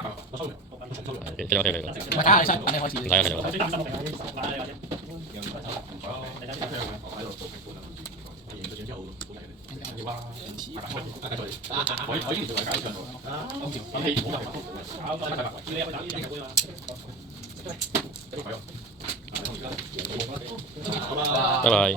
繼續。唔係睇下你新，你開始。唔使啊，繼續。拜拜。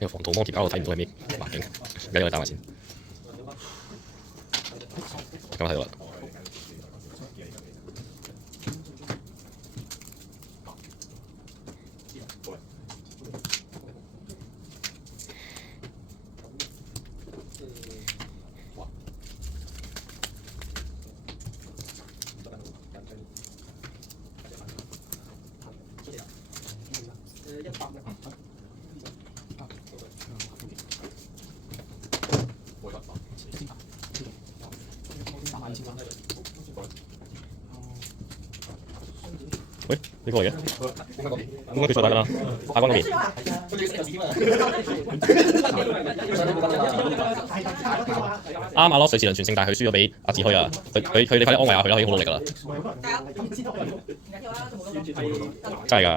呢個防盜魔鐵搞到睇唔到係咩環境，而家我哋打埋先，咁睇到啦。喂，呢個嚟嘅，應該決賽打㗎啦，下關嗰邊。啱阿羅瑞士輪傳勝，但係佢輸咗俾阿志虛啊！佢你快啲安慰下佢啦，佢已經好努力㗎啦。真係㗎，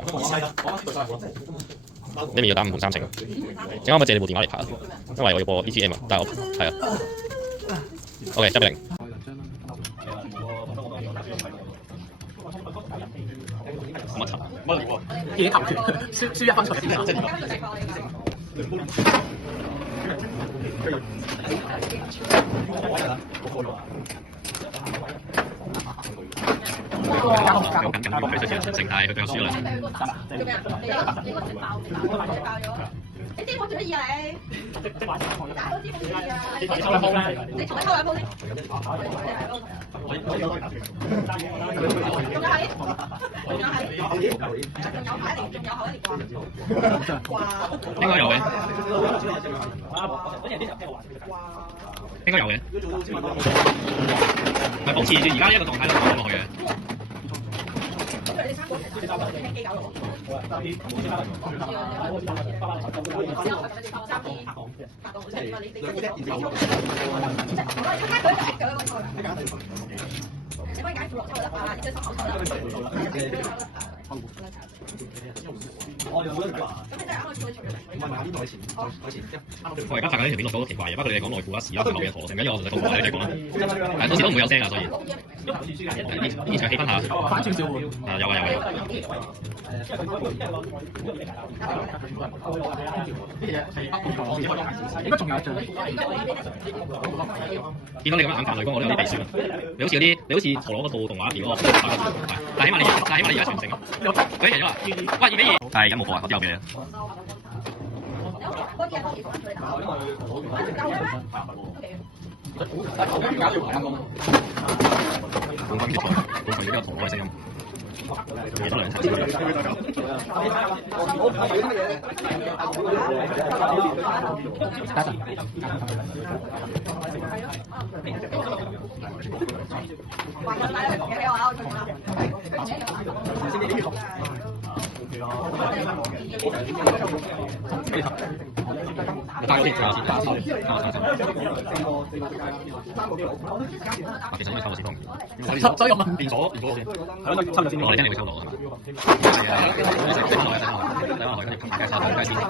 你咪要打5盤3勝啊！陣間我咪借你部電話嚟拍，因為我要播 ETM 啊，但係我係啊。OK， 7-0。乜柒？已經投拳，輸1分賽先。有緊緊佢對住成大，佢最後輸啦。做咩啊？你知我做乜嘢啊你？打都知冇嘢啊！你抽兩鋪咧？你同佢抽兩鋪先。仲有係？仲有下一年，仲有後一年啩？應該有嘅。應該有嘅。係保持住而家呢一個狀態都講落去嘅。你三個聽機搞到。你可以解副落抽就得啦，即係抽得。我又冇得講。咁你真係啱啱出去除嘅。唔係呢度以前，我而家發緊呢條片落咗好奇怪嘅，不過你哋講內褲啦、屎啦、後嘅河，唔緊要，我同你講，你哋講啦。係到時都唔會有聲㗎，所以。現場氣氛下。反轉召喚。有啊。應該仲有一張。見到你咁樣眼泛淚光，我都有啲鼻酸。你好似陀螺嗰套動畫片嗰個，但係起碼你而家傳承。佢贏咗啦！哇2-2，但係而家冇貨啊！我之後俾你啦。半分決賽，到時呢個陀螺嘅聲音。記得2層先。打嗰啲仲有錢，其實應該抽個時方，所以我問變咗先，係咯，抽咗先，我哋聽你會抽到係嘛？係啊，睇翻落去，跟住大家抽大家先。呢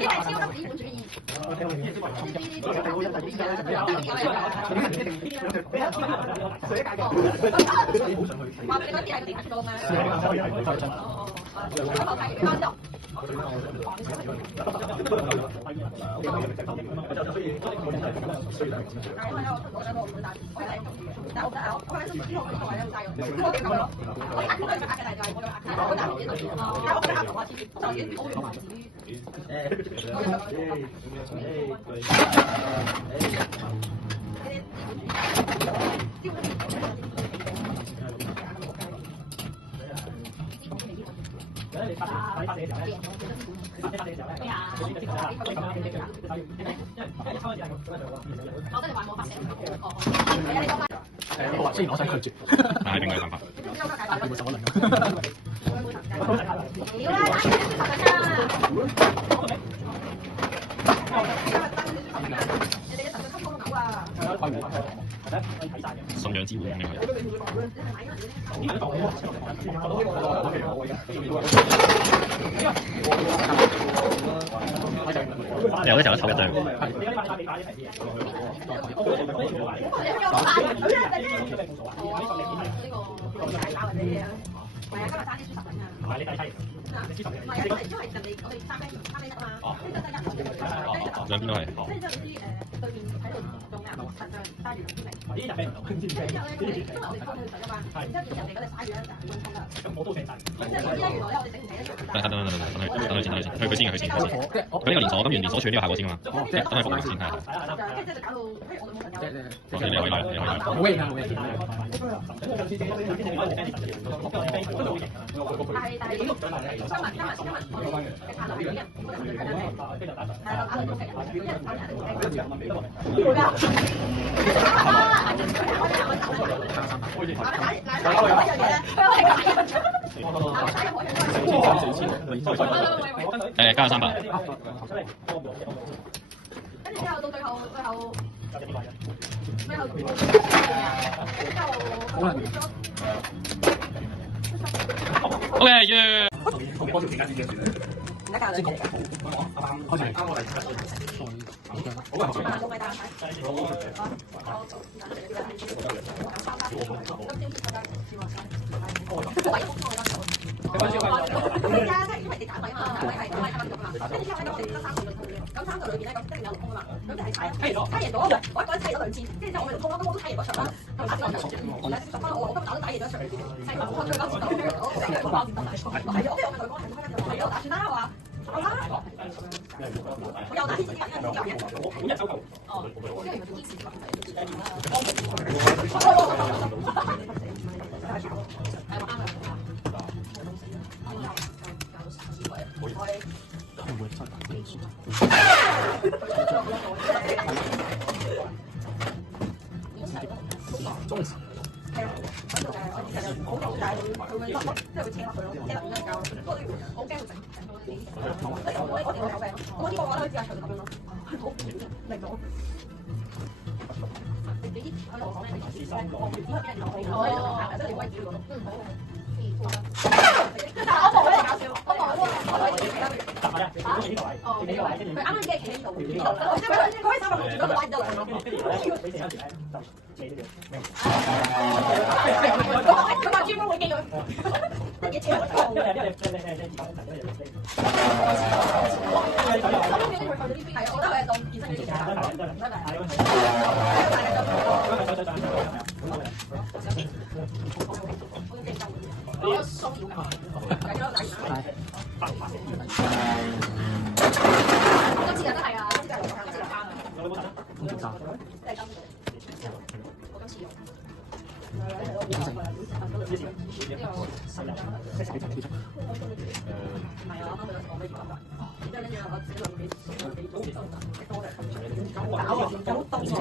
係超級資本主義。我話雖然我想拒絕，但係並冇辦法。會唔會受我輪咁？信仰之門咁樣。有啲時候抽一張。係啊，今日爭啲輸10分啊！唔係你計係，唔係啊，因為人哋我哋3分得嘛，跟住得1兩邊都係。跟住之後你知對面喺度做咩啊？實在揸住2呢啲就俾人跟住之後咧，因為我哋幫佢水啊嘛，然之後人哋嗰隻嘥住一隻半空㗎。咁我都正曬。即係我知咧，原來咧我哋整唔起一場。等佢先，佢先。佢呢個連鎖，咁完連鎖串呢個效果先啊嘛。等佢復埋先係。跟住就搞到，譬如我哋冇朋友。你可以來。冇嘢㗎，冇嘢。但係今日我哋嘅策略係係啦，打到6成，因為打人加300。跟住之後到最後。OK， 完。而家教兩個。開始。啱我哋因為你打位嘛，打位係打位嘛，跟住之後咧，我哋得3隊咁3隊裏邊咧，咁一定有6空啊嘛，咁就係猜贏咗，我一個人猜贏咗2次，跟住之後我咪6空咯，咁我都猜贏嗰場啦，咁打咗10分，我今日打都打贏咗一場，猜贏我最高時我成日都包唔得大錯，係啊，我咪同佢講係我打算啦，我話好啦，我又打次因為有嘅，哦，因為原來堅持係我啱啦。中時係啊，喺度我其實好老，但係佢會甩咯，即係會扯落去咯，扯落去教。不過我好驚會整到呢啲，即係我呢個電腦有病咯。我呢個話咧，只係長咁樣咯，好令到。你啲喺度講咩？你試試我點解俾人攞去？即係你威屌嗰度。好。但係我冇咧，搞笑，我冇喎，我可以自己其他嘅。哦，呢個位，佢啱啱已經企喺度，呢度，即係佢可以360度都擺得兩個。佢話專門會記佢，得幾錢？係啊，我覺得佢係當健身嘅嘢。拜拜。我騷擾㗎，今次真係啊，今次係今次係啱啊。即係今次，我今次用。唔係啊，啱啱佢講咩講法？然之後跟住我自己諗幾多嘅，搞到凍喎。